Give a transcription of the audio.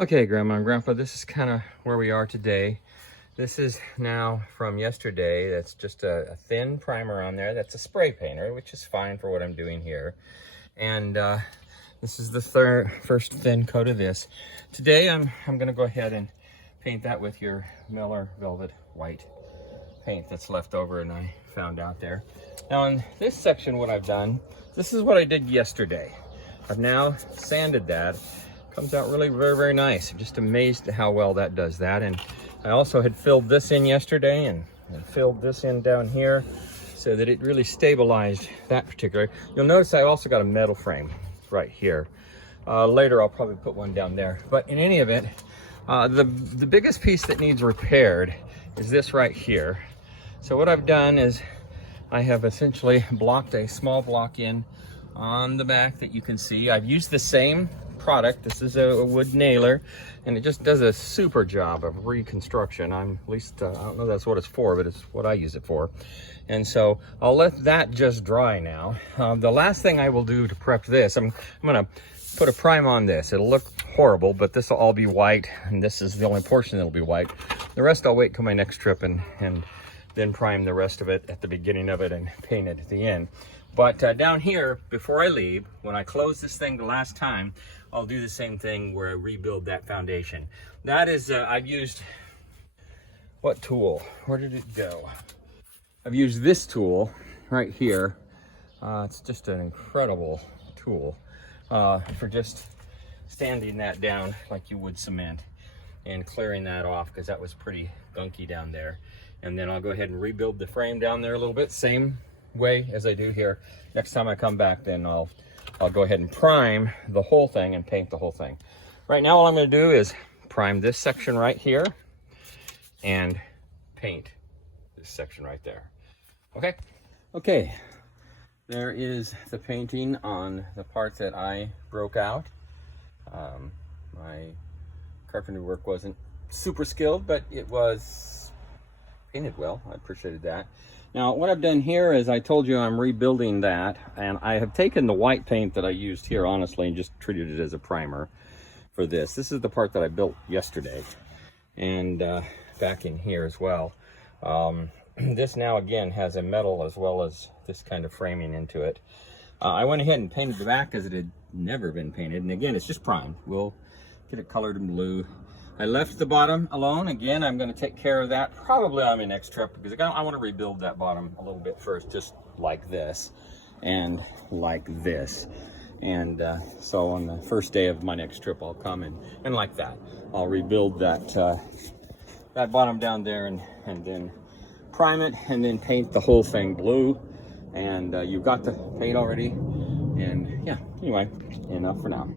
Okay, Grandma and Grandpa, this is kind of where we are today. This is now from yesterday. That's just a thin primer on there. That's a spray painter, which is fine for what I'm doing here. And this is the first thin coat of this. Today, I'm going to go ahead and paint that with your Miller Velvet White paint that's left over and I found out there. Now in this section, what I've done, this is what I did yesterday. I've now sanded that. Comes out really very nice. I'm just amazed at how well that does that. And I also had filled this in yesterday and filled this in down here so that it really stabilized that particular. You'll notice I also got a metal frame right here. Later I'll probably put one down there. But in any event, the biggest piece that needs repaired is this right here. So what I've done is I have essentially blocked a small block in on the back that you can see. I've used the same product. This is a wood nailer, and it just does a super job of reconstruction. I don't know that's what it's for, but it's what I use it for. And so I'll let that just dry now. The last thing I will do to prep this, I'm gonna put a prime on this. It'll look horrible, but this will all be white, and this is the only portion that'll be white. The rest I'll wait till my next trip and then prime the rest of it at the beginning of it and paint it at the end. But down here, before I leave, when I close this thing the last time, I'll do the same thing where I rebuild that foundation. That is, I've used, what tool? Where did it go? I've used this tool right here. It's just an incredible tool for just sanding that down like you would cement and clearing that off, because that was pretty gunky down there. And then I'll go ahead and rebuild the frame down there a little bit, same way as I do here. Next time I come back, then I'll go ahead and prime the whole thing and paint the whole thing. Right now, all I'm going to do is prime this section right here and paint this section right there. Okay, there is the painting on the part that I broke out. My carpentry work wasn't super skilled, but it was painted well. I appreciated that. Now, what I've done here is I told you I'm rebuilding that, and I have taken the white paint that I used here, honestly, and just treated it as a primer for this. This is the part that I built yesterday, and back in here as well. This now, again, has a metal as well as this kind of framing into it. I went ahead and painted the back because it had never been painted, and again, it's just primed. We'll get it colored in blue. I left the bottom alone. Again, I'm going to take care of that probably on my next trip, because I want to rebuild that bottom a little bit first, just like this and like this. And so on the first day of my next trip, I'll come and like that. I'll rebuild that that bottom down there and then prime it and then paint the whole thing blue. And you've got the paint already. And yeah, anyway, enough for now.